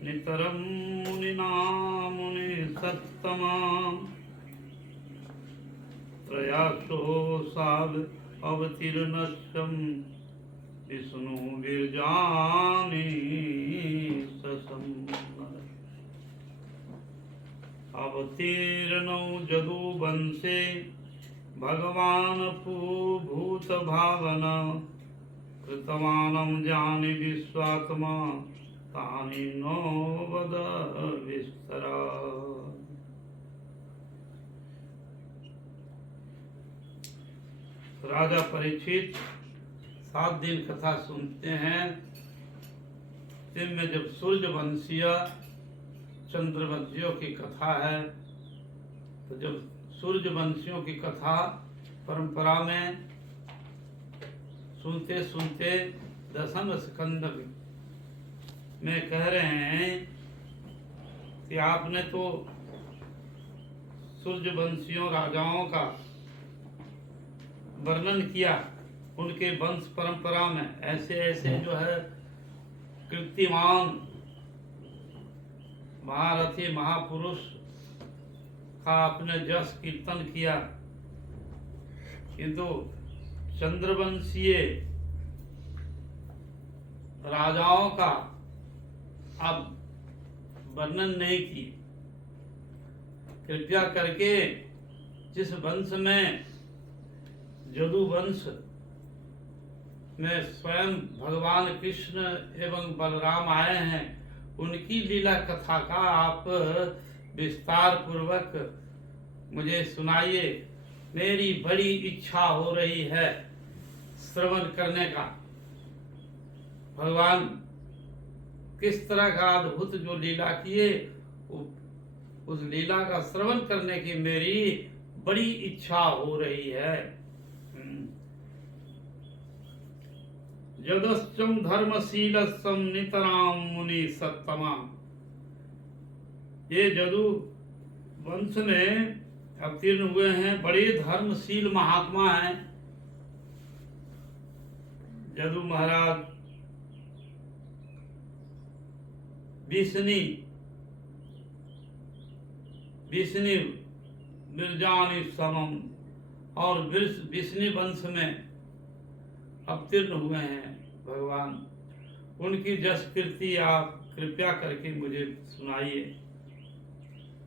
नितरं मुनिना मुनिसत्तमा त्रयासो साध अवतीर्णस्यं विष्णु विरजानि ससं अवतीर्णौ जदुवंशे भगवान् भूत भावना कृतवानं जानि विश्वात्मा तानि नो वद विस्तरा। राजा परीक्षित 7 दिन कथा सुनते हैं। जिनमें जब सूर्यवंशीय चंद्रवंशियों की कथा है, तो जब सूर्यवंशियों की कथा परंपरा में सुनते सुनते 10वें स्कंद में कह रहे हैं कि आपने तो सूर्यवंशियों राजाओं का वर्णन किया, उनके वंश परंपरा में ऐसे ऐसे जो है कीर्तिमान महारथी महापुरुष का आपने जस कीर्तन किया, किंतु चंद्रवंशीय राजाओं का आप वर्णन नहीं किए। कृपया करके जिस वंश में यदुवंश में स्वयं भगवान कृष्ण एवं बलराम आए हैं, उनकी लीला कथा का आप विस्तार पूर्वक मुझे सुनाइए। मेरी बड़ी इच्छा हो रही है श्रवण करने का। भगवान किस तरह का अद्भुत जो लीला किए, उस लीला का श्रवण करने की मेरी बड़ी इच्छा हो रही है। यदश्चम धर्मशीलस्सम नितराम मुनि सत्तमा। ये जदु वंश में अवतीर्ण हुए हैं, बड़े धर्मशील महात्मा हैं। जदु महाराज विष्णु विरजानि समम और विष्णु वंश में अवतीर्ण हुए हैं भगवान। उनकी जस कीर्ति आप कृपया करके मुझे सुनाइए।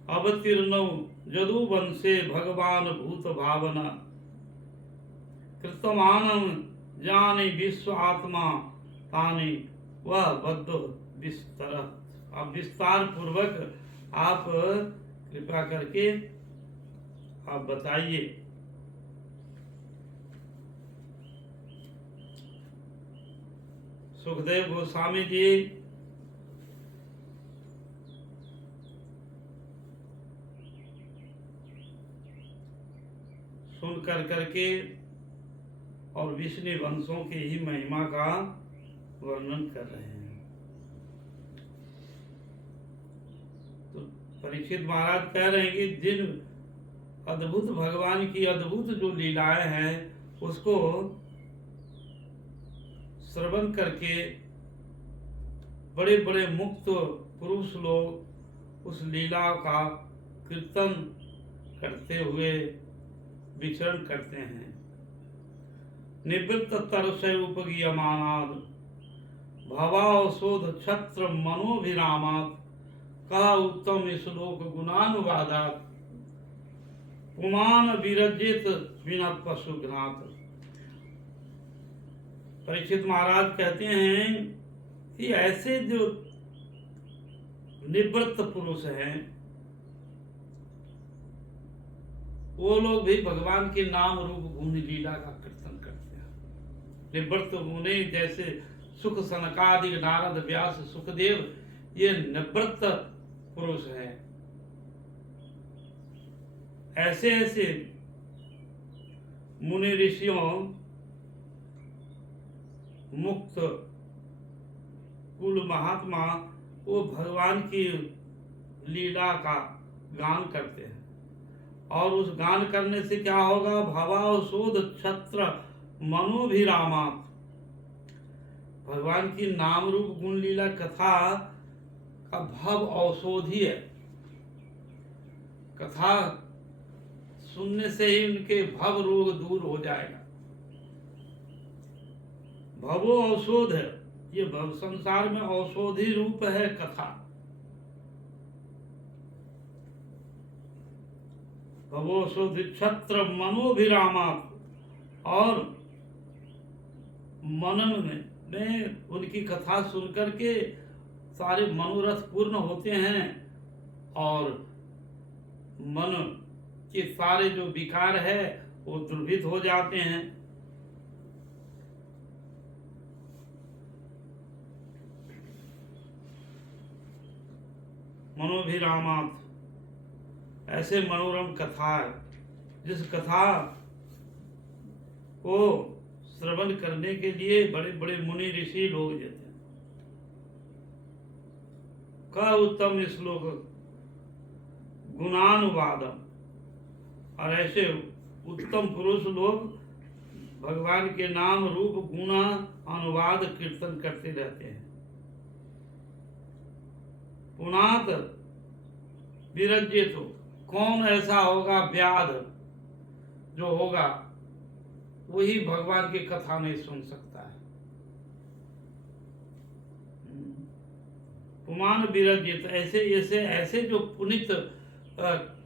अवतीर्णौ यदुवंशे भगवान भूत भावना कृतमानं जानि विश्व आत्मा तानि वह बद्ध विस्तर। अब विस्तार पूर्वक आप कृपया करके आप बताइए। सुखदेव गोस्वामी जी सुन करके और विष्णु वंशों की ही महिमा का वर्णन कर रहे हैं। तो परीक्षित महाराज कह रहे हैं कि जिन अद्भुत भगवान की अद्भुत जो लीलाएं हैं, उसको श्रवण करके बड़े बड़े मुक्त पुरुष लोग उस लीला का कीर्तन करते हुए विचरण करते हैं। निवृत्त तरसे उपगीयमानाद भवावशोध छत्र मनोभिरामात का उत्तम श्लोक गुणानुवादात पुमान विरजित विनत पशुघ्नात। परीक्षित महाराज कहते हैं कि ऐसे जो निवृत्त पुरुष हैं, वो लोग भी भगवान के नाम रूप गुण लीला का कीर्तन करते हैं। निवृत्त मुनि जैसे सुख सनकादि नारद व्यास सुखदेव, ये निवृत्त पुरुष हैं। ऐसे ऐसे मुनि ऋषियों मुक्त कुल महात्मा वो भगवान की लीला का गान करते हैं, और उस गान करने से क्या होगा? भवावशोध छत्र मनोभिरामात। भगवान की नाम रूप गुण लीला कथा का भव औषधि है। कथा सुनने से ही उनके भव रोग दूर हो जाएगा। भवो औषध है, ये भव संसार में औषधि रूप है कथा। भवौषधि क्षत्र मनोभिरामा, और मनन में उनकी कथा सुनकर के सारे मनोरथ पूर्ण होते हैं और मन के सारे जो विकार है वो दुर्भित हो जाते हैं। मनोभिरामात्, ऐसे मनोरम कथा है जिस कथा को श्रवण करने के लिए बड़े बड़े मुनि ऋषि लोग जाते हैं। का उत्तम श्लोक गुणानुवादम, और ऐसे उत्तम पुरुष लोग भगवान के नाम रूप गुणा अनुवाद कीर्तन करते रहते हैं। पुनात विरज्य, तो कौन ऐसा होगा व्याध जो होगा वही भगवान की कथा नहीं सुन सकता है। पुमान विरजित, ऐसे जो पुनित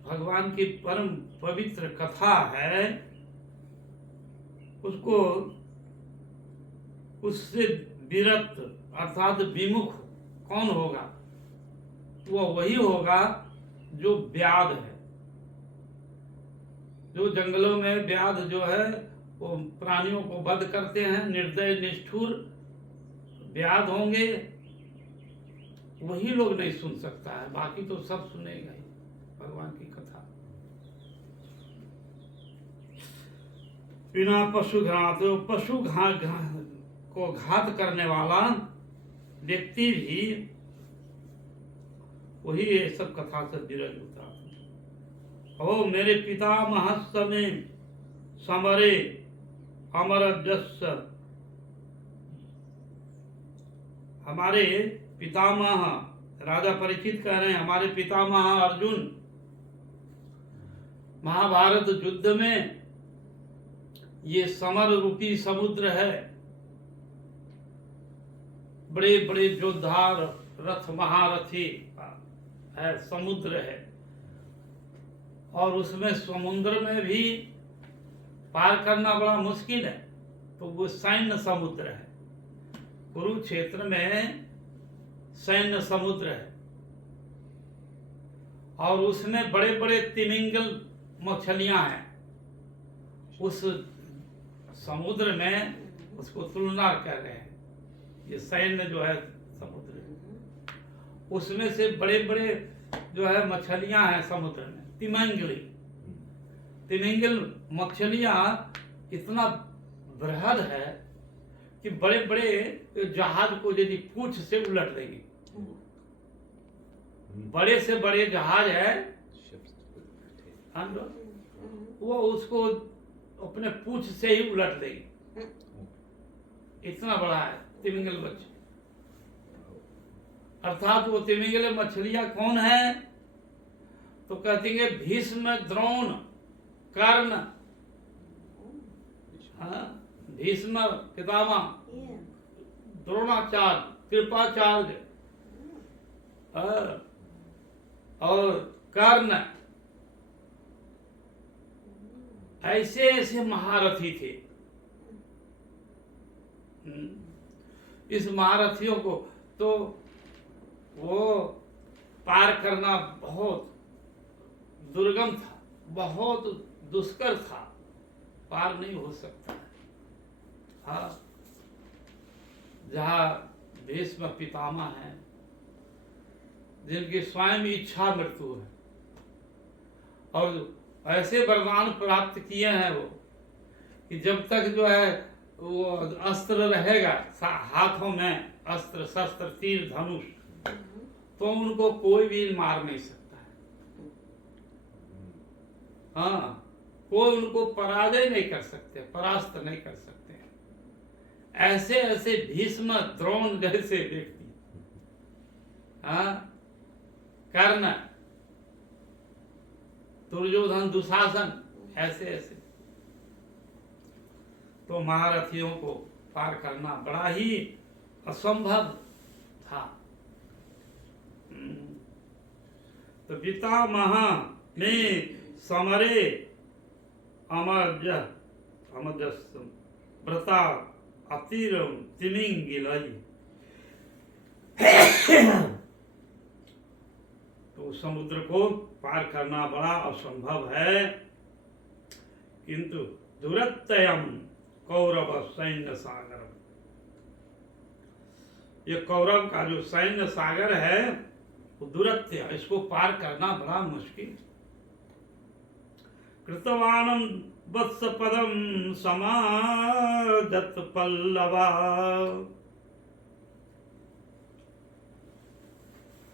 भगवान की परम पवित्र कथा है उसको, उससे विरक्त अर्थात विमुख कौन होगा? वो वही होगा जो व्याध है। जो जंगलों में व्याध जो है वो प्राणियों को वध करते हैं, निर्दय निष्ठुर व्याध होंगे, वही लोग नहीं सुन सकता है, बाकी तो सब सुनेगा ही भगवान की कथा। बिना पशु घात, पशु को घात करने वाला व्यक्ति भी वही ये सब कथा से विरज होता है। ओ मेरे पितामह में समरे अमर जस, हमारे पितामह राजा परीक्षित कह रहे हैं, हमारे पितामह अर्जुन महाभारत युद्ध में ये समर रूपी समुद्र है, बड़े बड़े योद्धा रथ महारथी है, समुद्र है, और उसमें समुद्र में भी पार करना बड़ा मुश्किल है, तो वो सैन्य समुद्र है। कुरुक्षेत्र में सैन्य समुद्र है और उसमें बड़े बड़े तिमिंगल मछलियां हैं। उस समुद्र में उसको तुलना कर रहे हैं, ये सैन्य जो है समुद्र, उसमें से बड़े बड़े जो है मछलियां हैं समुद्र में, तिमिंगल मछलियां इतना बृहद है कि बड़े बड़े जहाज को यदि पूंछ से उलट देंगे, बड़े से बड़े जहाज है वो उसको अपने पूंछ से ही उलट देगी, इतना बड़ा है तिमिंगल मछली। अर्थात वो तिमिंगल मछलियां कौन है? तो कहते हैं भीष्म, द्रोण, कर्ण, भीष्म पितामह, द्रोणाचार्य, कृपाचार्य और कर्ण, ऐसे ऐसे महारथी थे। इस महारथियों को तो वो पार करना बहुत दुर्गम था, बहुत दुष्कर था, पार नहीं हो सकता। हाँ, जहाँ भीष्म पितामह है जिनकी स्वयं इच्छा मृत्यु है और ऐसे वरदान प्राप्त किए हैं वो कि जब तक जो है वो अस्त्र रहेगा हाथों में, अस्त्र शस्त्र तीर धनुष, तो उनको कोई भी मार नहीं सकता है। हाँ, कोई उनको पराजय नहीं कर सकते, परास्त नहीं कर सकते। ऐसे ऐसे भीष्म, द्रोण जैसे व्यक्ति, हाँ, कर्ण, दुर्योधन, दुशासन, ऐसे ऐसे। तो महारथियों को पार करना बड़ा ही असंभव था। तो पितामह में समरे अमजस व्रता अतिरम तिमिंगिलई। तो समुद्र को पार करना बड़ा असंभव है, किंतु दुरत्ययम कौरव सैन्य सागर, ये कौरव का जो सैन्य सागर है वो दुरत्य, इसको पार करना बड़ा मुश्किल। कृतवानम वत्स पदम समाजत पल्लवा।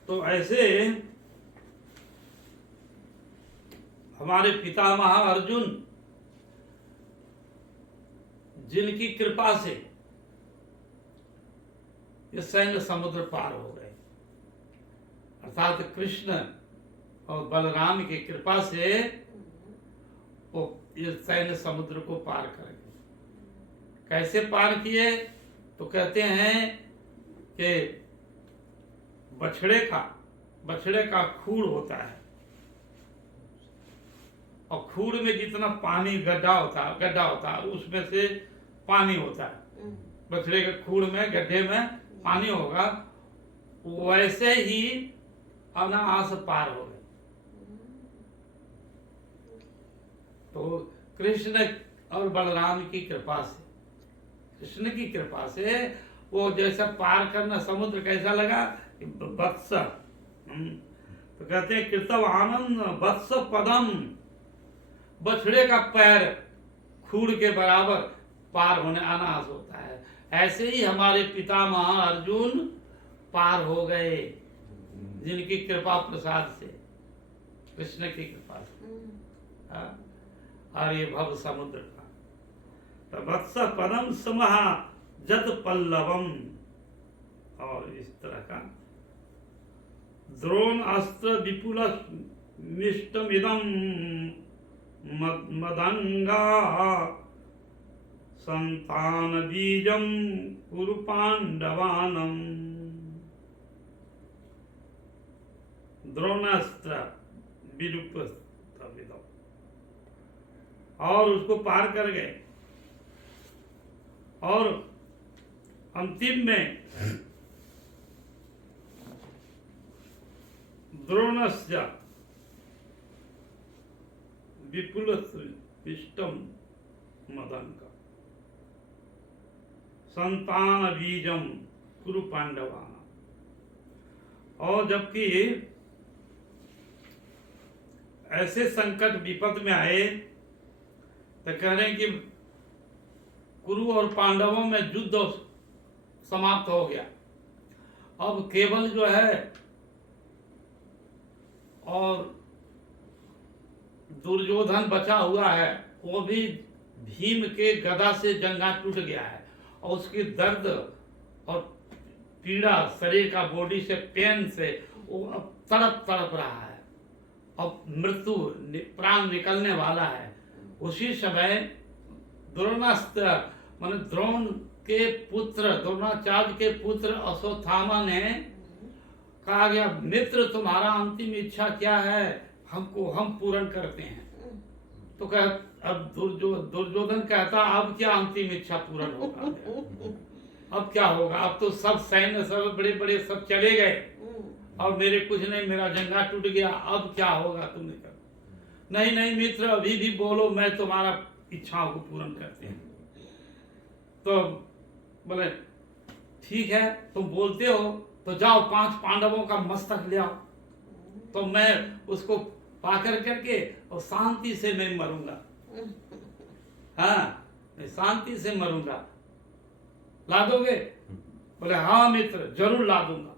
तो ऐसे हमारे पितामह अर्जुन, जिनकी कृपा से ये सैन्य समुद्र पार हो गए, अर्थात कृष्ण और बलराम की कृपा से वो ये सैन्य समुद्र को पार कर गए। कैसे पार किए? तो कहते हैं कि बछड़े का खूर होता है, और खूर में जितना पानी गड्ढा होता है उसमें से पानी होता है। बछड़े के खूर में, गड्ढे में पानी होगा, वैसे ही अनायास पार हो गए। तो कृष्ण और बलराम की कृपा से, कृष्ण की कृपा से वो जैसा पार करना समुद्र कैसा लगा, वत्स, तो कहते हैं कृतव आनंद वत्स पदम, बछड़े का पैर खूर के बराबर पार होने अनायास होता है। ऐसे ही हमारे पितामह अर्जुन पार हो गए, जिनकी कृपा प्रसाद से, कृष्ण की कृपा से। और ये भव समुद्र का तो वत्स पदम समहा जत पल्लवम, और इस तरह का द्रोण अस्त्र विपुल मिष्टमिदम मदंगा संतान बीजम कुरु पांडवानम। द्रोणास्त्र विरूप और उसको पार कर गए, और अंतिम में द्रोणस्य विपुल पिष्टम मदंक संतान बीजम कुरु पांडवाना। और जबकि ऐसे संकट विपद में आए तो कह रहे हैं कि कुरु और पांडवों में युद्ध समाप्त हो गया, अब केवल जो है और दुर्योधन बचा हुआ है, वो भी भीम के गदा से जंगा टूट गया है, और उसकी दर्द और पीड़ा शरीर का, बॉडी से, पेन से वो अब तड़प रहा है, अब मृत्यु, प्राण निकलने वाला है। उसी समय द्रोणास्त्र माने द्रोण के पुत्र, द्रोणाचार्य के पुत्र अश्वत्थामा ने कहा गया, मित्र तुम्हारा अंतिम इच्छा क्या है, हम पूर्ण करते हैं। तो कह अब दुर्योधन कहता, अब क्या अंतिम इच्छा पूर्ण होगा, अब क्या होगा, अब तो सब सैन्य, सब बड़े बड़े सब चले गए, और मेरे कुछ नहीं, मेरा जंगा टूट गया, अब क्या होगा तुमने कर। नहीं मित्र, अभी भी बोलो, मैं तुम्हारा इच्छाओं को पूर्ण करते हैं। तो बोले ठीक है, तुम बोलते हो तो जाओ 5 पांडवों का मस्तक ले आओ, तो मैं उसको पाकर करके और शांति से मैं मरूंगा। हाँ, मैं शांति से मरूंगा, ला दोगे? बोले हाँ मित्र, जरूर ला दूंगा।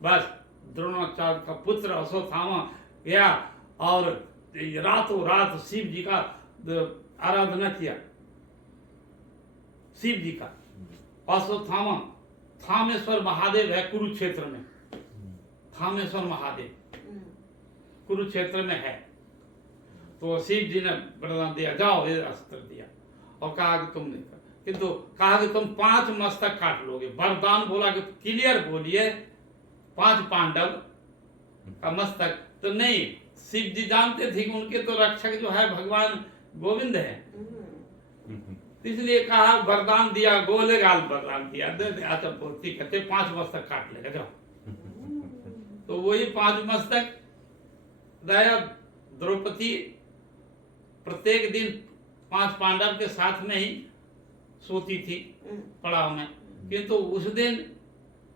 बस द्रोणाचार्य का पुत्र अश्वत्थामा गया और रातों रात शिव जी का आराधना किया, शिव जी का। अश्वत्थामा थामेश्वर महादेव है कुरुक्षेत्र में, थामेश्वर महादेव, कुरुक्षेत्र में है। तो शिव जी ने वरदान दिया, जाओ ये अस्त्र दिया और कहा कि तुम नहीं कर, किंतु कहा कि तुम 5 मस्तक काट लोगे। वरदान बोला कि क्लियर बोलिए 5 पांडव का मस्तक, तो नहीं, शिव जी जानते थे कि उनके तो रक्षक जो है भगवान गोविंद है, इसलिए कहा वरदान दिया, गोलेगाल वरदान दिया, दे दे अच्छा ठीक है 5 मस्तक काट लेगा जाओ। तो वही 5 मस्तक दया द्रौपदी प्रत्येक दिन 5 पांडव के साथ में ही सोती थी पड़ाव में, किंतु उस दिन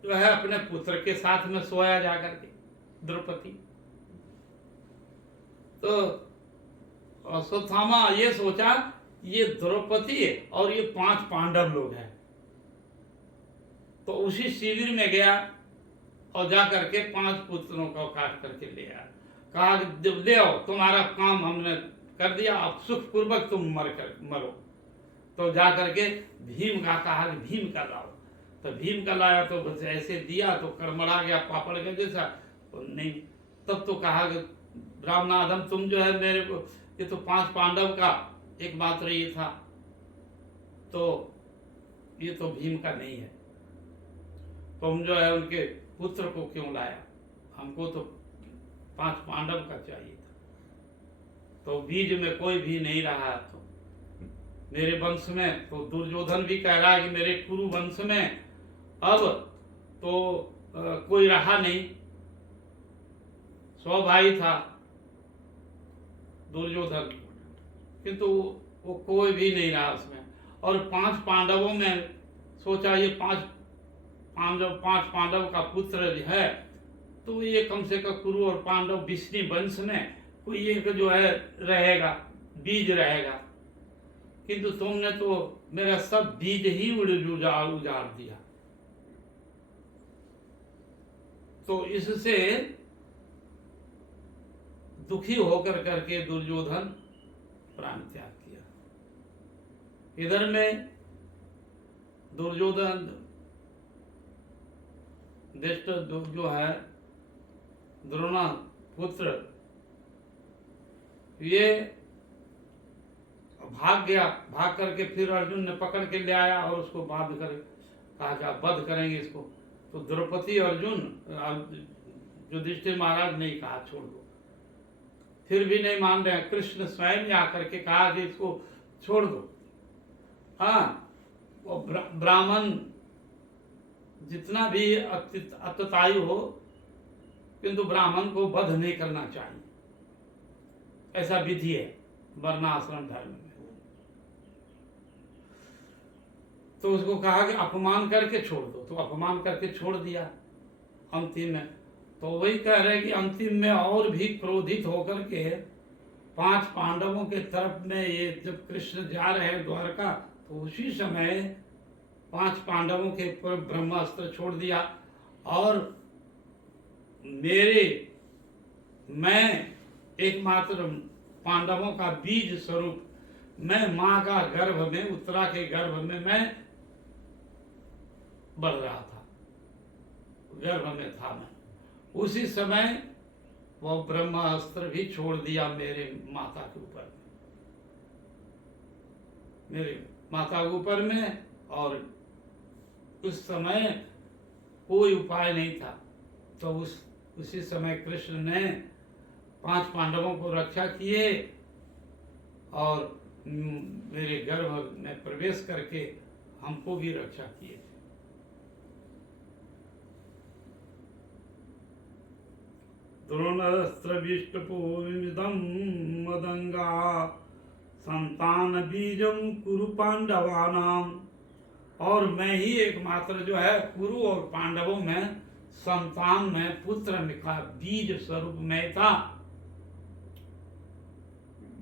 जो है अपने पुत्र के साथ में सोया जाकर के द्रौपदी। तो अश्वत्थामा ये सोचा ये द्रौपदी और ये 5 पांडव लोग हैं, तो उसी शिविर में गया और जा करके 5 पुत्रों को काट करके ले आया। कहा ले आओ तुम्हारा काम हमने कर दिया, अब सुख पूर्वक तुम मरो। तो जा करके भीम का कहा कि भीम का लाओ, तो भीम का लाया तो बस ऐसे दिया तो कड़मड़ा गया पापड़ के जैसा। तो नहीं, तब तो कहा कि रामनाथम तुम जो है मेरे को, ये तो 5 पांडव का एकमात्र ये था, तो ये तो भीम का नहीं है, तो हम जो है उनके पुत्र को क्यों लाया, हमको तो 5 पांडव का चाहिए था। तो बीज में कोई भी नहीं रहा, तो मेरे वंश में तो दुर्योधन भी कह रहा है कि मेरे कुरु वंश में अब तो कोई रहा नहीं, 100 भाई था दुर्योधन, किंतु वो कोई भी नहीं रहा उसमें। और 5 पांडवों में सोचा ये 5 पांडव का पुत्र है, तो ये कम से कम कुरु और पांडव विष्णु वंश में कोई एक जो है रहेगा, बीज रहेगा, किंतु तुमने तो मेरा सब बीज ही उजाड़ दिया। तो इससे दुखी होकर करके दुर्योधन प्राण त्याग किया। इधर में दुर्योधन ज्येष्ठ जो है द्रोणा पुत्र, ये भाग गया, भाग करके फिर अर्जुन ने पकड़ के ले आया और उसको बांध कर कहा कि आप वध करेंगे इसको। तो द्रौपदी अर्जुन युधिष्ठिर महाराज ने कहा छोड़ दो, फिर भी नहीं मान रहे। कृष्ण स्वयं ने आकर के कहा कि इसको छोड़ दो। हाँ, वो ब्राह्मण जितना भी अत्यतायु हो, किंतु ब्राह्मण को वध नहीं करना चाहिए, ऐसा विधि है वर्णाश्रम धर्म में। तो उसको कहा कि अपमान करके छोड़ दो, तो अपमान करके छोड़ दिया अंतिम में। तो वही कह रहे कि अंतिम में और भी क्रोधित होकर के 5 पांडवों के तरफ में ये जब कृष्ण जा रहे हैं द्वारका, तो उसी समय 5 पांडवों के ऊपर ब्रह्मास्त्र छोड़ दिया और मैं एकमात्र पांडवों का बीज स्वरूप, मैं माँ का गर्भ में, उत्तरा के गर्भ में मैं बढ़ रहा था, गर्भ में था मैं। उसी समय वो ब्रह्मास्त्र भी छोड़ दिया मेरे माता के ऊपर, मेरे माता के ऊपर में, और उस समय कोई उपाय नहीं था। तो उसी समय कृष्ण ने 5 पांडवों को रक्षा किए और मेरे गर्भ में प्रवेश करके हमको भी रक्षा किए। द्रोणस्त्रविष्टपूर्णिदं मदंगा संतान बीजम कुरु पांडवानाम, और मैं ही एकमात्र जो है कुरु और पांडवों में संतान में, पुत्र का बीज स्वरूप में था,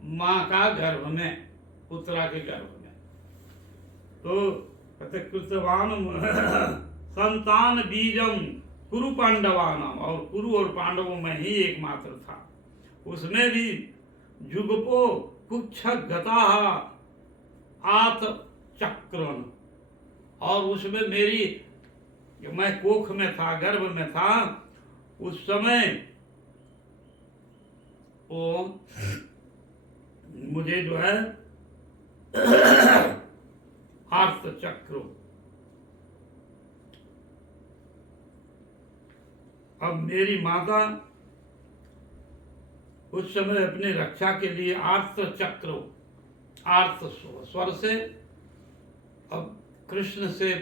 माँ का गर्भ में, उत्तरा के गर्भ में। तो कृतवान संतान बीजम कुरु पांडवानाम, और कुरु और पांडवों में ही एकमात्र था। उसमें भी जुगपो कुछ गता आत चक्रन, और उसमें मैं कोख में था, गर्भ में था, उस समय वो मुझे जो है आर्त चक्र, अब मेरी माता उस समय अपने रक्षा के लिए आर्त चक्र, आर्त स्वर से अब कृष्ण से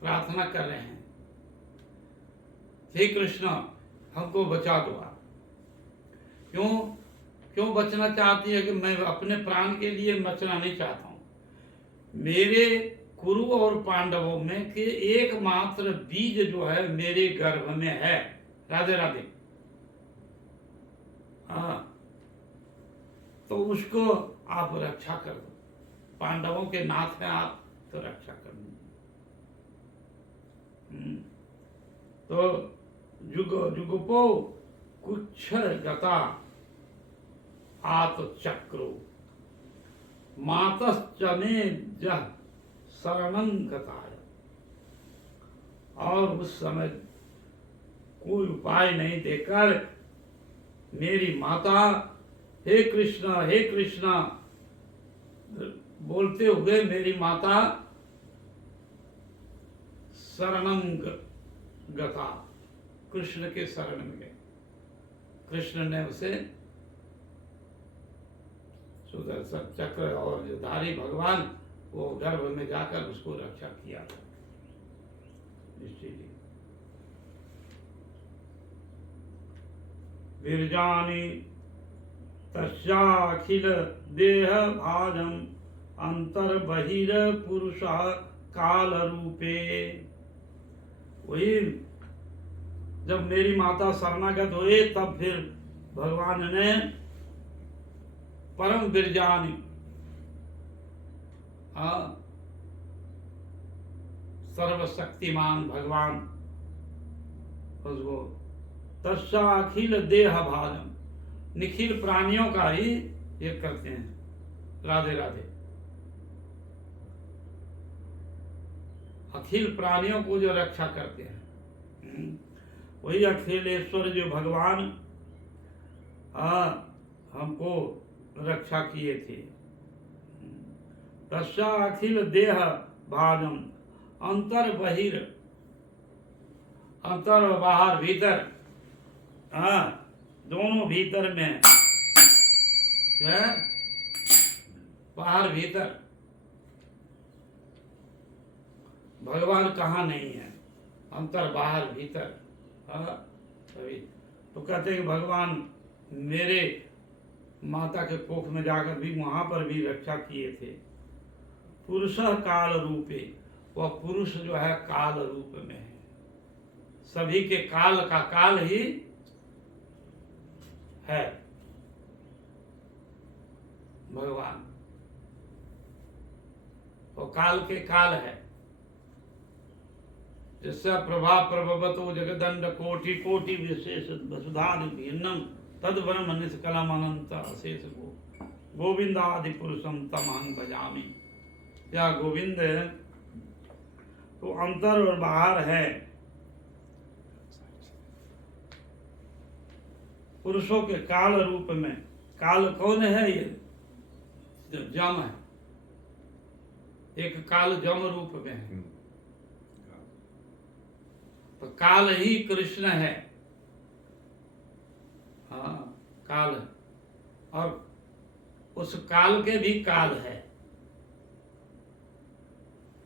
प्रार्थना कर रहे हैं, हे कृष्ण हमको बचा दो आप। क्यों बचना चाहती है? कि मैं अपने प्राण के लिए बचना नहीं चाहता हूं। मेरे कुरु और पांडवों में के एकमात्र बीज जो है मेरे गर्भ में है। राधे राधे। हाँ, तो उसको आप रक्षा कर दो। पांडवों के नाथ हैं आप, तो रक्षा कर दो। तो जुगुपो कुछ गता आत चक्रो मातश्चमे जह शरणं गताय। और उस समय कोई उपाय नहीं देकर मेरी माता हे कृष्ण बोलते हुए मेरी माता शरणं गता, कृष्ण के शरण में गए। कृष्ण ने उसे सुदर्शन चक्र और जो धारी भगवान वो गर्भ में जाकर उसको रक्षा किया। विरजानी तस्याखिल देह भाजम अंतर बहिर पुरुष काल रूपे। वही जब मेरी माता शरणागत हुए तब फिर भगवान ने परम विरजानी सर्वशक्तिमान भगवान उसको तस्याखिल देह भाजम, निखिल प्राणियों का ही ये करते हैं। राधे राधे। अखिल प्राणियों को जो रक्षा करते हैं वही अखिलेश्वर जो भगवान हमको रक्षा किए थे। तस्या अखिल देह भाजम अंतर बहिर, अंतर और बाहर भीतर, दोनों भीतर में है, बाहर भीतर भगवान कहाँ नहीं है, अंतर बाहर भीतर। तभी तो कहते हैं कि भगवान मेरे माता के कोख में जाकर भी वहां पर भी रक्षा किए थे। पुरुष काल रूपे, वह पुरुष जो है काल रूप में है। सभी के काल का काल ही है भगवान, वो काल के काल है। जिससे प्रभा प्रभवतो जगदंड कोटि कोटि विशेष वसुधादि भिन्नम तद ब्रह्म निष्कलम अनंत अशेष गोविंदादि पुरुषम तमहं भजामि। या गोविंद तो अंतर और बाहर है। पुरुषों के काल रूप में, काल कौन है? ये जम है, एक काल जम रूप में है। तो काल ही कृष्ण है। हाँ, काल है, और उस काल के भी काल है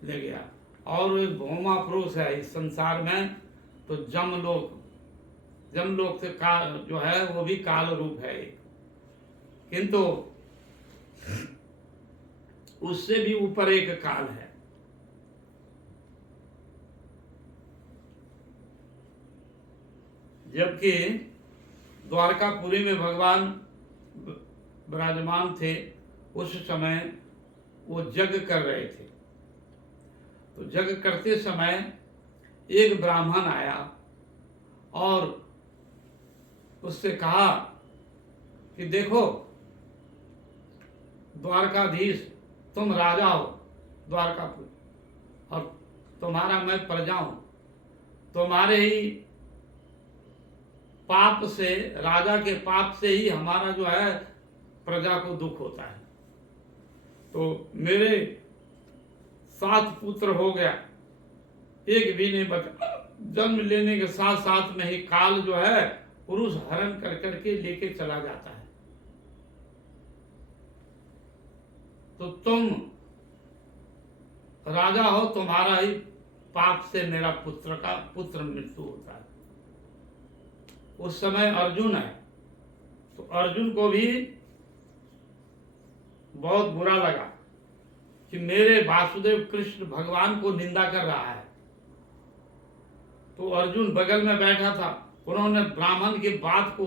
ले गया। और एक भौमा पुरुष है इस संसार में, तो जमलोक से काल जो है वो भी काल रूप है, किंतु उससे भी ऊपर एक काल है। जबकि द्वारकापुरी में भगवान विराजमान थे, उस समय वो जग कर रहे थे। तो जग करते समय एक ब्राह्मण आया और उससे कहा कि देखो द्वारकाधीश, तुम राजा हो द्वारकापुर, और तुम्हारा मैं प्रजा हूं, तुम्हारे ही पाप से, राजा के पाप से ही हमारा जो है प्रजा को दुख होता है। तो मेरे 7 पुत्र हो गया, एक भी नहीं बचा। जन्म लेने के साथ साथ में ही काल जो है पुरुष हरण कर करके लेके चला जाता है। तो तुम राजा हो, तुम्हारा ही पाप से मेरा पुत्र मृत्यु होता है। उस समय अर्जुन है, तो अर्जुन को भी बहुत बुरा लगा कि मेरे वासुदेव कृष्ण भगवान को निंदा कर रहा है। तो अर्जुन बगल में बैठा था, उन्होंने ब्राह्मण की बात को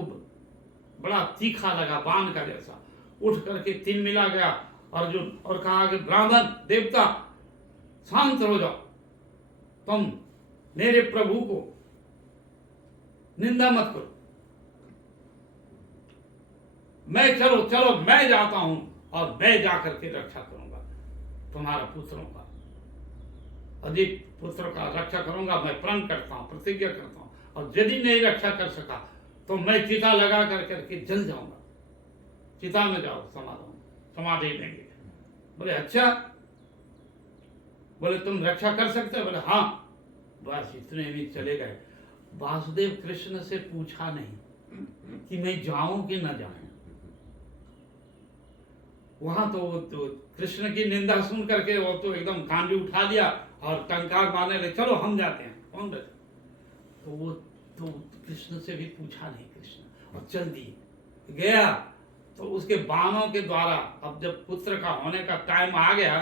बड़ा तीखा लगा, बाण का जैसा, उठ करके तीन मिला गया अर्जुन और कहा कि ब्राह्मण देवता शांत हो जाओ, तुम मेरे प्रभु को निंदा मत करो। मैं चलो मैं जाता हूं और मैं जाकर के रक्षा करूंगा तुम्हारा पुत्रों का, अधिक पुत्र का रक्षा करूंगा। मैं प्रण करता हूं, प्रतिज्ञा करता हूं, और यदि नहीं रक्षा कर सका तो मैं चिता लगा करके जल जाऊंगा। चिता में जाओ, समाधि लेंगे। बोले अच्छा, बोले तुम रक्षा कर सकते हो? बोले हाँ। बस इतने भी चले गए। वासुदेव कृष्ण से पूछा नहीं कि मैं जाऊं कि न जाऊं। वहां तो कृष्ण की निंदा सुन करके वो तो एकदम कांडी उठा दिया और टंकार मारने लगे, चलो हम जाते हैं, कौन रहते। तो वो तो कृष्ण से भी पूछा नहीं कृष्ण, और चल दिए। गया तो उसके बाणों के द्वारा, अब जब पुत्र का होने का टाइम आ गया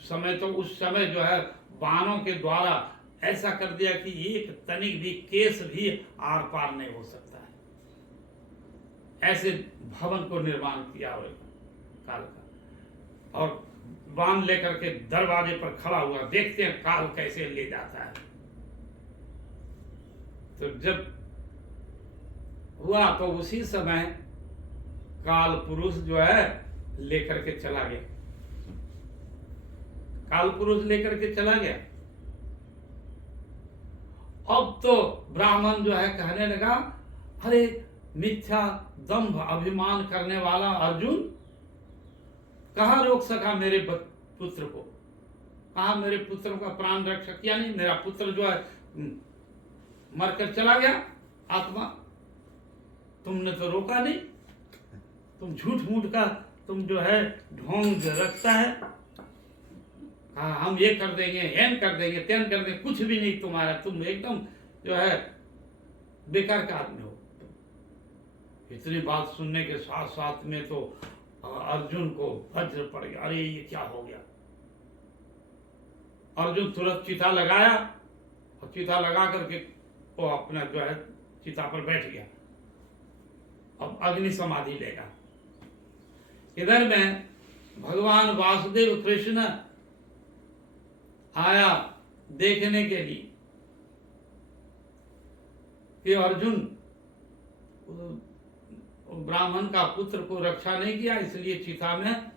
समय, तो उस समय जो है बाणों के द्वारा ऐसा कर दिया कि एक तनिक भी केस भी आर पार नहीं हो सकता है। ऐसे भवन को निर्माण किया काल का, और बाण लेकर के दरवाजे पर खड़ा हुआ, देखते हैं काल कैसे ले जाता है। तो जब हुआ तो उसी समय काल पुरुष जो है लेकर के चला गया, काल पुरुष लेकर के चला गया। अब तो ब्राह्मण जो है कहने लगा, अरे मिथ्या दंभ अभिमान करने वाला अर्जुन कहां रोक सका मेरे पुत्र को, कहा मेरे पुत्र का प्राण रक्षा किया नहीं। मेरा पुत्र जो है मरकर चला गया आत्मा, तुमने तो रोका नहीं। तुम झूठ मूठ का तुम जो है ढोंग रखता है, कहा हम ये कर देंगे, हेन कर देंगे, तेन कर देंगे, कुछ भी नहीं तुम्हारा, तुम एकदम जो है बेकार का आदमी हो। इतनी बात सुनने के साथ साथ में तो अर्जुन को वज्र पड़ गया, अरे ये क्या हो गया। अर्जुन तुरंत चिता लगाया, और चिता लगा करके वो अपना जो है चिता पर बैठ गया। अब अग्नि समाधि लेगा। इधर में भगवान वासुदेव कृष्ण आया देखने के लिए कि अर्जुन ब्राह्मण का पुत्र को रक्षा नहीं किया, इसलिए चिता में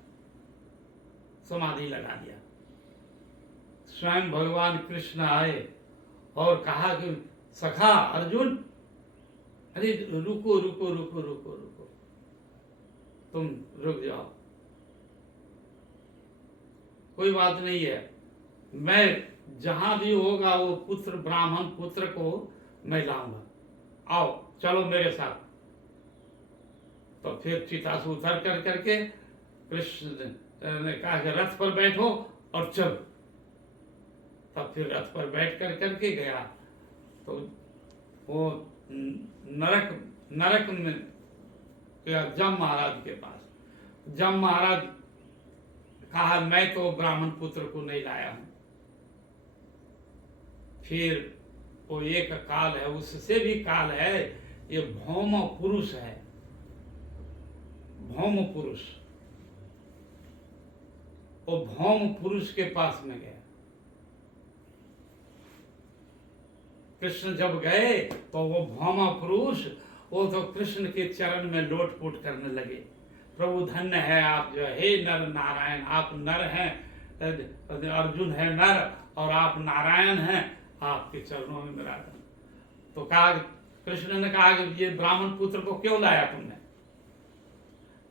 समाधि लगा दिया। स्वयं भगवान कृष्ण आए और कहा कि सखा अर्जुन, अरे रुको रुको रुको रुको रुको, तुम रुक जाओ, कोई बात नहीं है, मैं जहां भी होगा वो पुत्र, ब्राह्मण पुत्र को मैं लाऊंगा, आओ चलो मेरे साथ। तो फिर चिता से उतर कर करके कृष्ण ने कहा कि रथ पर बैठो और चलो। तब फिर रथ पर बैठ कर करके गया। तो वो नरक में गया जम महाराज के पास। जम महाराज कहा मैं तो ब्राह्मण पुत्र को नहीं लाया हूं। फिर वो एक काल है, उससे भी काल है, ये भौम पुरुष है, भौम पुरुष। वो भौम पुरुष के पास में गया। कृष्ण जब गए तो वो भौमा पुरुष वो तो कृष्ण के चरण में लोटपोट करने लगे। प्रभु धन्य है आप, जो हे नर नारायण, आप नर हैं, अर्जुन है नर और आप नारायण हैं, आपके चरणों में मेरा। तो कहा कृष्ण ने कहा कि ये ब्राह्मण पुत्र को क्यों लाया तुमने?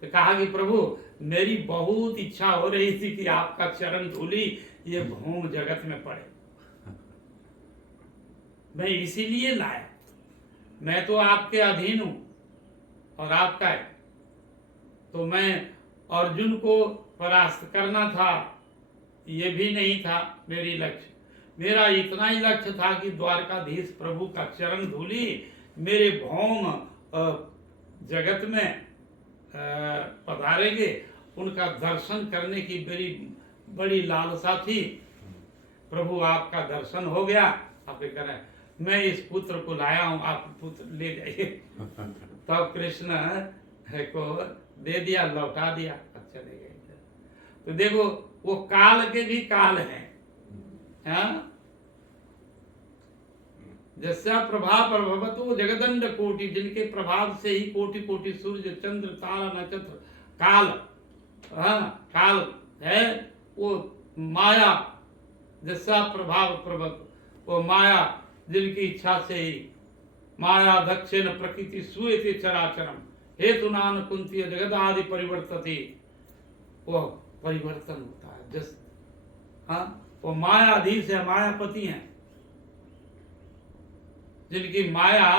तो कहा कि प्रभु मेरी बहुत इच्छा हो रही थी कि आपका चरण धूली ये भौम जगत में पड़े, मैं इसीलिए लाया। मैं तो आपके अधीन हूं और आपका है, तो मैं अर्जुन को परास्त करना था, ये भी नहीं था मेरी लक्ष्य। मेरा इतना ही लक्ष्य था कि द्वारकाधीश प्रभु का चरण धूली मेरे भौम जगत में पधारेंगे, उनका दर्शन करने की मेरी बड़ी लालसा थी। प्रभु आपका दर्शन हो गया, आप करें मैं इस पुत्र को लाया हूं, आप पुत्र ले जाइए। तब कृष्ण को दे दिया, लौटा दिया, चले गए। तो देखो वो काल के भी काल हैं, हाँ? जैसा प्रभाव प्रभवतो जगदंड कोटि, जिनके प्रभाव से ही कोटि कोटि सूर्य चंद्र तारा नक्षत्र काल, हाँ काल है वो माया। जैसा प्रभाव प्रभव वो माया, जिनकी इच्छा से ही माया दक्षिण प्रकृति सुएते चराचरम हेतु नान कुंती जगद आदि परिवर्तती, वो परिवर्तन होता है। जस हाँ वो मायाधीश है, मायापति हैं, जिनकी माया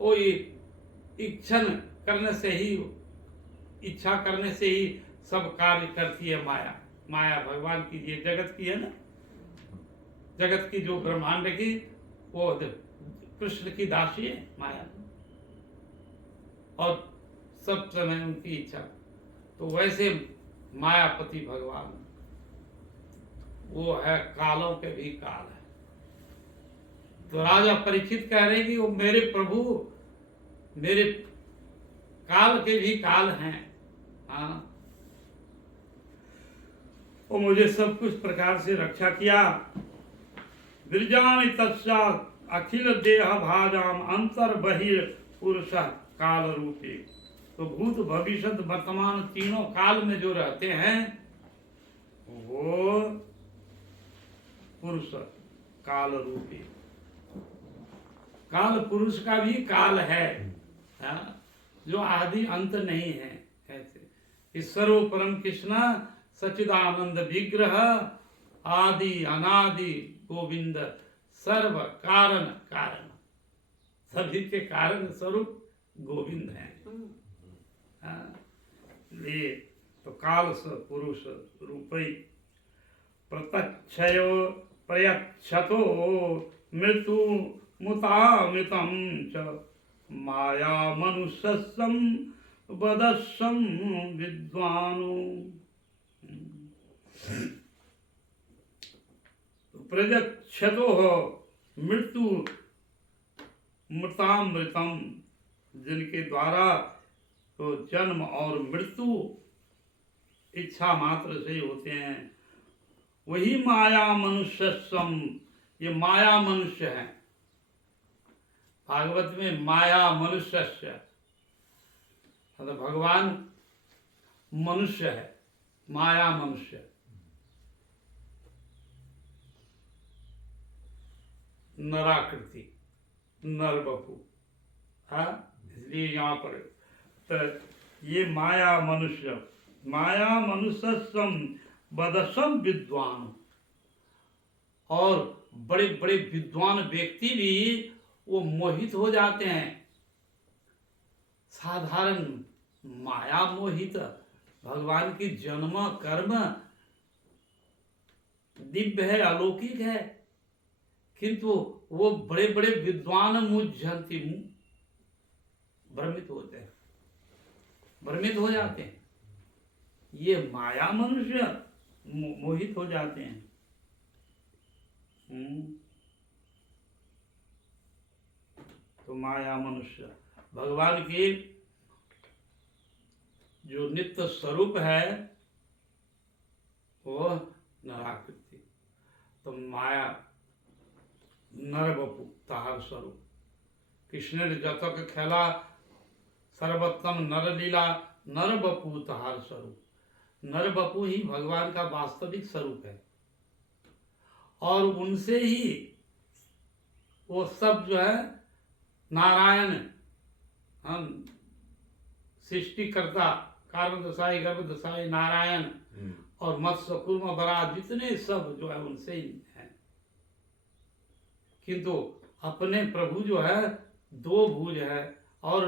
वो इच्छन करने से ही, इच्छा करने से ही सब कार्य करती है माया। माया भगवान की ये जगत की है ना, जगत की जो ब्रह्मांड की वो कृष्ण की दासी है माया, और सब समय उनकी इच्छा। तो वैसे मायापति भगवान वो है, कालों के भी काल है। तो राजा परीक्षित कह रहे कि वो मेरे प्रभु मेरे काल के भी काल हैं, हाँ, वो मुझे सब कुछ प्रकार से रक्षा किया। विरजानि तस्यात् अखिल देह भाजाम अंतर बहिर पुरुष काल रूपे। तो भूत भविष्य वर्तमान तीनों काल में जो रहते हैं वो पुरुष काल रूपी। काल पुरुष का भी काल है, हाँ? जो आदि अंत नहीं है। ऐसे ईश्वरो परम कृष्ण सच्चिदानंद विग्रह आदि अनादि गोविंद सर्व कारण कारण, सभी के कारण स्वरूप गोविंद हैं, हाँ? ये तो काल स पुरुष रूपई प्रत्यक्षयो प्रयक्षतो मृत्यु मुतामितं च माया मनुष्यस्सं वदस्सं विद्वानो। प्रयक्षतो मृत्यु मृतामृतम, जिनके द्वारा तो जन्म और मृत्यु इच्छा मात्र से होते हैं, वही माया मनुष्यस्सम, ये माया मनुष्य है। भागवत में माया मनुष्यस्य, मतलब भगवान मनुष्य है, माया मनुष्य। नराकृति नर बपू, हाँ, इसलिए यहाँ पर तो ये माया मनुष्य, माया मनुष्यस्सम वदसम विद्वान, और बड़े बड़े विद्वान व्यक्ति भी वो मोहित हो जाते हैं। साधारण माया मोहित, भगवान की जन्म कर्म दिव्य है, अलौकिक है, किंतु वो बड़े बड़े विद्वान मुझंती भ्रमित होते हैं, भ्रमित हो जाते हैं। ये माया मनुष्य मोहित हो जाते हैं। तो माया मनुष्य भगवान की जो नित्य स्वरूप है वो नराकृति। तो माया नर बपू ताहार स्वरूप। कृष्ण ने जतक खेला सर्वोत्तम नर लीला, नर बपू ताहार स्वरूप। नर बपू ही भगवान का वास्तविक स्वरूप है, और उनसे ही वो सब जो है नारायण हम सृष्टिकर्ता, कारण दशाई गर्भ दशाई नारायण और मत्स्य कूर्म बराह जितने सब जो है उनसे ही हैं। किंतु अपने प्रभु जो है दो भुज है और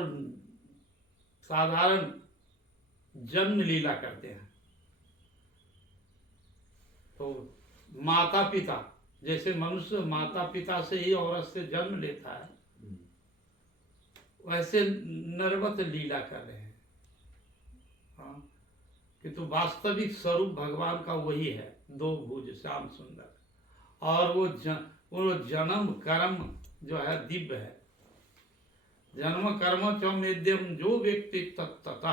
साधारण जन्म लीला करते हैं। तो माता पिता, जैसे मनुष्य माता पिता से ही औरत से जन्म लेता है, वैसे नरवत लीला कर रहे हैं। हाँ, किंतु वास्तविक स्वरूप भगवान का वही है, दो भुज श्याम सुंदर। और वो जन्म कर्म जो है दिव्य है। जन्म कर्म च मेद्यम जो व्यक्ति तत्ततः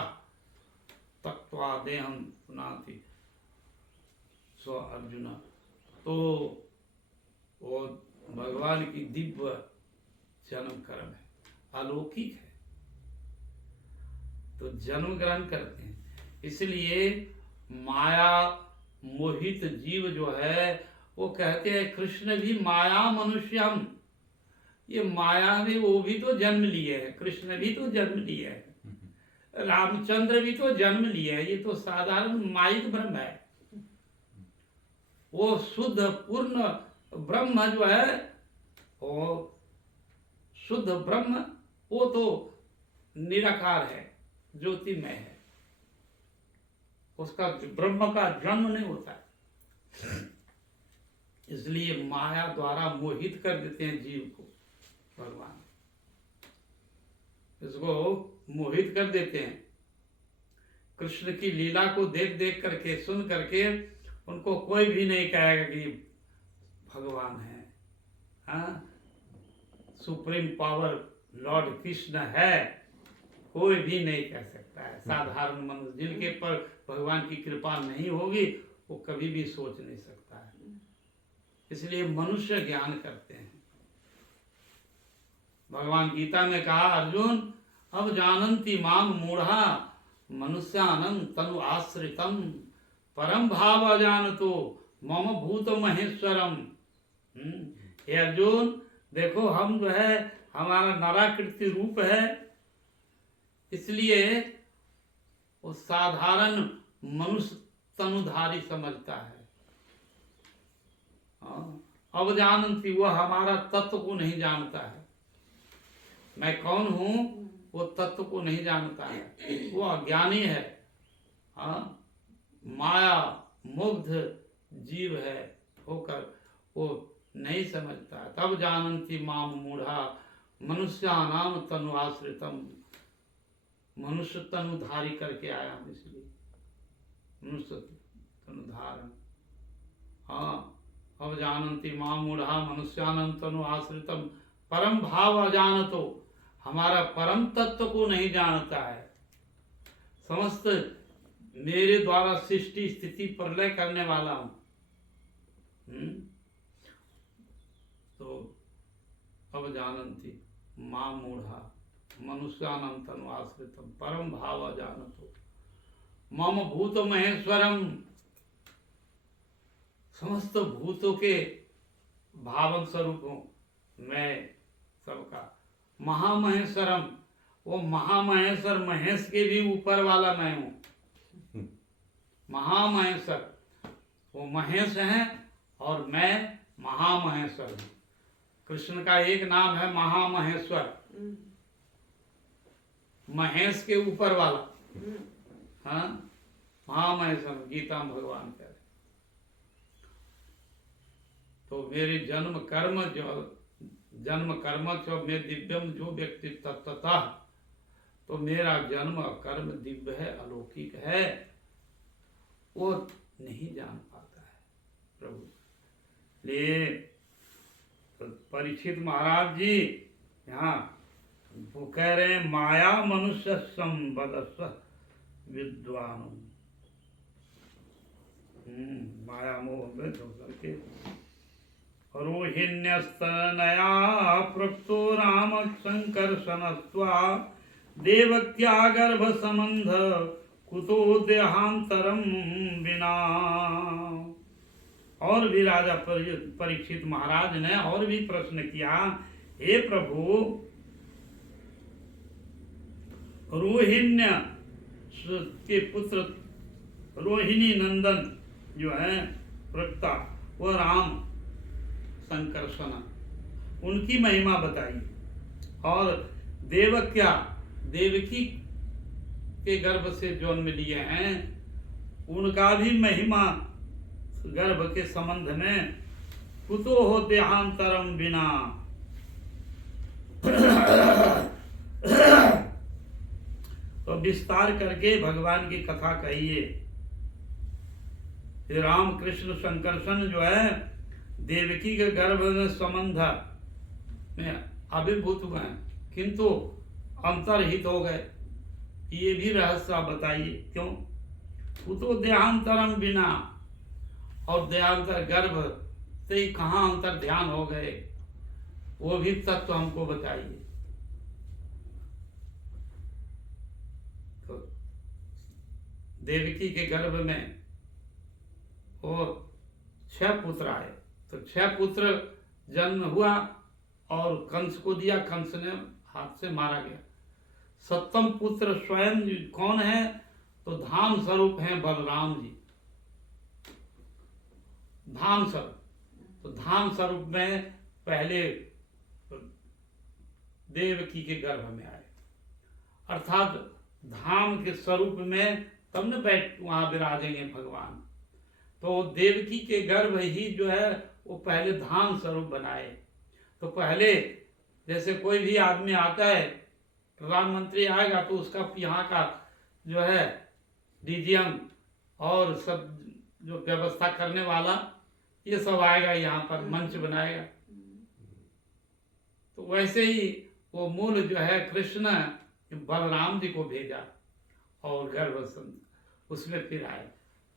तत्वा देहम पुनाति स्व अर्जुन। तो वो भगवान की दिव्य जन्म कर्म है, अलौकिक है, तो जन्म ग्रहण करते हैं। इसलिए माया मोहित जीव जो है वो कहते हैं कृष्ण भी माया मनुष्यम, ये माया में वो भी तो जन्म लिए है, कृष्ण भी तो जन्म लिए है, रामचंद्र भी तो जन्म लिए है, ये तो साधारण माइक ब्रह्म है। वो शुद्ध पूर्ण ब्रह्म जो है, वो शुद्ध ब्रह्म, वो तो निराकार है, ज्योतिमय है, उसका ब्रह्म का जन्म नहीं होता है। इसलिए माया द्वारा मोहित कर देते हैं जीव को भगवान, इसको मोहित कर देते हैं। कृष्ण की लीला को देख देख करके, सुन करके उनको कोई भी नहीं कहेगा कि भगवान है। हाँ, सुप्रीम पावर लॉर्ड कृष्ण है, कोई भी नहीं कह सकता है। साधारण मनुष्य जिनके पर भगवान की कृपा नहीं होगी वो कभी भी सोच नहीं सकता है। इसलिए मनुष्य ज्ञान करते हैं। भगवान गीता में कहा, अर्जुन अब जानन्ति माम मूढ़ा मनुष्यानं तनु आश्रितम परम भाव अजानतो मम भूत महेश्वरम। हे अर्जुन, देखो हम जो है हमारा नराकृति रूप है, इसलिए वो साधारण मनुष्य तनुधारी समझता है। अब जानती, वह हमारा तत्व को नहीं जानता है। मैं कौन हूँ वो तत्व को नहीं जानता है, वो अज्ञानी है। हाँ, माया मुग्ध जीव है होकर वो नहीं समझता। तब जानन्ति माम मूढ़ा मनुष्यानाम तनु आश्रितम। मनुष्य तनु धारी करके आया हूं, इसलिए मनुष्य तनु धारण। हाँ, अब जानन्ति माम मूढ़ा मनुष्यानाम तनु आश्रितम परम भाव अजानतो, हमारा परम तत्व को नहीं जानता है। समस्त मेरे द्वारा सृष्टि स्थिति प्रलय करने वाला हूं। तो अब जानन्ति मां मूढ़ा मनुष्यानां तनु आश्रितम परम भाव जानतो मम भूत महेश्वरम। समस्त भूतों के भावन स्वरूप हूं मैं सबका। महामहेश्वरम, वो महामहेश्वर महेश के भी ऊपर वाला मैं हूं। महामहेश्वर, वो महेश है और मैं महामहेश्वर हूं। कृष्ण का एक नाम है महामहेश्वर, महेश के ऊपर वाला। हाँ, महामहेश्वर गीता में भगवान कह रहे। तो मेरे जन्म कर्म जो मैं दिव्यम जो व्यक्ति तत्ततः, तो मेरा जन्म कर्म दिव्य है, अलौकिक है, वो नहीं जान पाता है प्रभु। ले परीक्षित महाराज जी यहाँ वो कह रहे हैं, माया मनुष्य संवदस्व विद्वान। माया मोह में धोकर के रोहिण्यस्तनया प्रप्तो राम संकर्षणस्त्वा देवक्या गर्भ संबंध कुतो देहांतरम बिना। और भी राजा परीक्षित महाराज ने और भी प्रश्न किया, हे प्रभु, रोहिण्य के पुत्र रोहिणी नंदन जो है प्रवक्ता वो राम संकर्षण, उनकी महिमा बताई। और देवक्या, देवकी के गर्भ से जन्म लिए हैं, उनका भी महिमा गर्भ के संबंध में। कुतो हो देहांतरम बिना, तो विस्तार करके भगवान की कथा कहिए। राम कृष्ण संकर्षण जो है देवकी के गर्भ में संबंध में अभिभूत हुए हैं, किंतु अंतरहित हो गए। ये भी रहस्य आप बताइए क्यों? कुतो देहांतरम बिना, और देहांतर गर्भ से ही कहाँ अंतर ध्यान हो गए, वो भी तत्व हमको बताइए। तो देवकी के गर्भ में वो 6 पुत्र आए, तो 6 पुत्र जन्म हुआ और कंस को दिया, कंस ने हाथ से मारा गया। 7वें पुत्र स्वयं कौन है? तो धाम स्वरूप हैं बलराम जी, धाम स्वरूप। तो धाम स्वरूप में पहले देवकी के गर्भ में आए, अर्थात धाम के स्वरूप में तब न बैठ वहां विराजेंगे भगवान। तो देवकी के गर्भ ही जो है वो पहले धाम स्वरूप बनाए। तो पहले जैसे कोई भी आदमी आता है, प्रधानमंत्री आएगा तो उसका यहाँ का जो है डीजीएम और सब जो व्यवस्था करने वाला ये सब आएगा, यहाँ पर मंच बनाएगा। तो वैसे ही वो मूल जो है कृष्ण बलराम जी को भेजा और गर्भ उसमें फिर आए।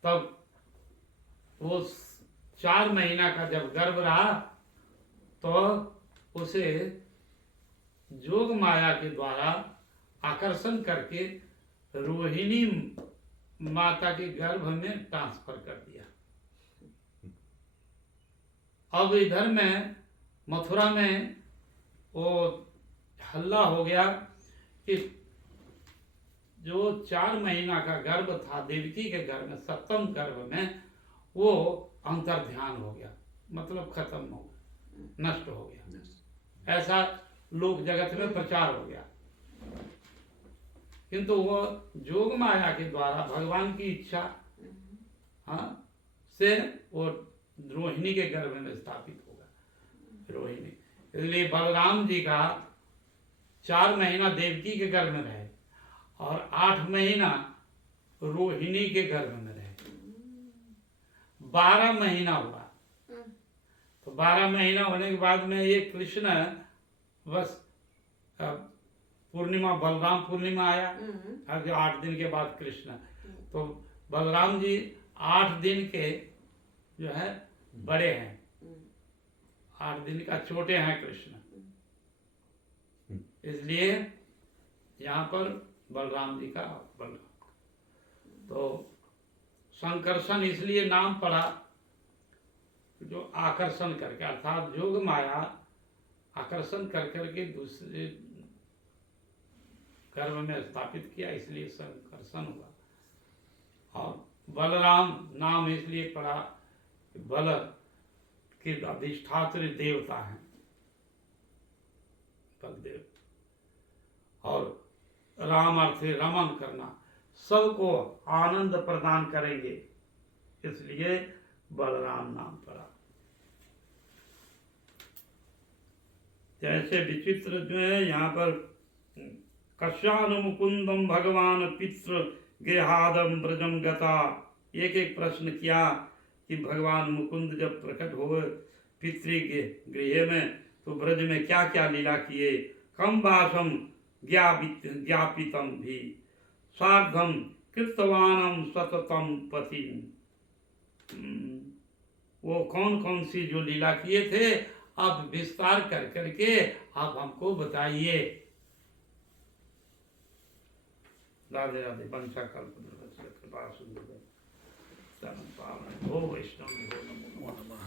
तब वो 4 महीना का जब गर्भ रहा तो उसे जोग माया के द्वारा आकर्षण करके रोहिणी माता के गर्भ में ट्रांसफर कर दिया। अब इधर में मथुरा में वो हल्ला हो गया कि जो 4 महीना का गर्भ था देवकी के गर्भ में, 7वें गर्भ में वो अंतर ध्यान हो गया, मतलब खत्म हो गया, नष्ट हो गया। ऐसा लोक जगत में प्रचार हो गया। किंतु वो जोग माया के द्वारा भगवान की इच्छा से वो रोहिणी के गर्भ में स्थापित होगा। रोहिणी, इसलिए बलराम जी का 4 महीना देवकी के गर्भ में रहे और 8 महीना रोहिणी के गर्भ में रहे, 12 महीना हुआ। तो 12 महीना होने के बाद में ये कृष्ण बस पूर्णिमा, बलराम पूर्णिमा आया, अब 8 दिन के बाद कृष्ण। तो बलराम जी 8 दिन के जो है बड़े हैं, 8 दिन का छोटे हैं कृष्ण, इसलिए यहाँ पर बलराम जी का बलराम। तो संकर्षण इसलिए नाम पड़ा जो आकर्षण करके, अर्थात जोग माया आकर्षण कर करके दूसरे गर्भ में स्थापित किया, इसलिए संकर्षण हुआ। और बलराम नाम इसलिए पड़ा बल के अधिष्ठात्री देवता हैं बलदेव, और राम अर्थ है रमन करना, सबको आनंद प्रदान करेंगे, इसलिए बलराम नाम पड़ा। जैसे विचित्र जो है यहाँ पर कश्यानु मुकुंदम भगवान पितृ गेहादम ब्रजम गता, एक प्रश्न किया कि भगवान मुकुंद जब प्रकट हुए पितृगृह में तो ब्रज में क्या क्या लीला किए। कम वासम ज्ञापितम भी सार्धम कृतवानम सततम पति, वो कौन कौन सी जो लीला किए थे अब विस्तार कर करके आप हमको बताइए। राधे राधे। वंशा कल्पद्रुमस्य कृपा सिंधु, शरणं पावनं भो वैष्णव भो नमो नमः।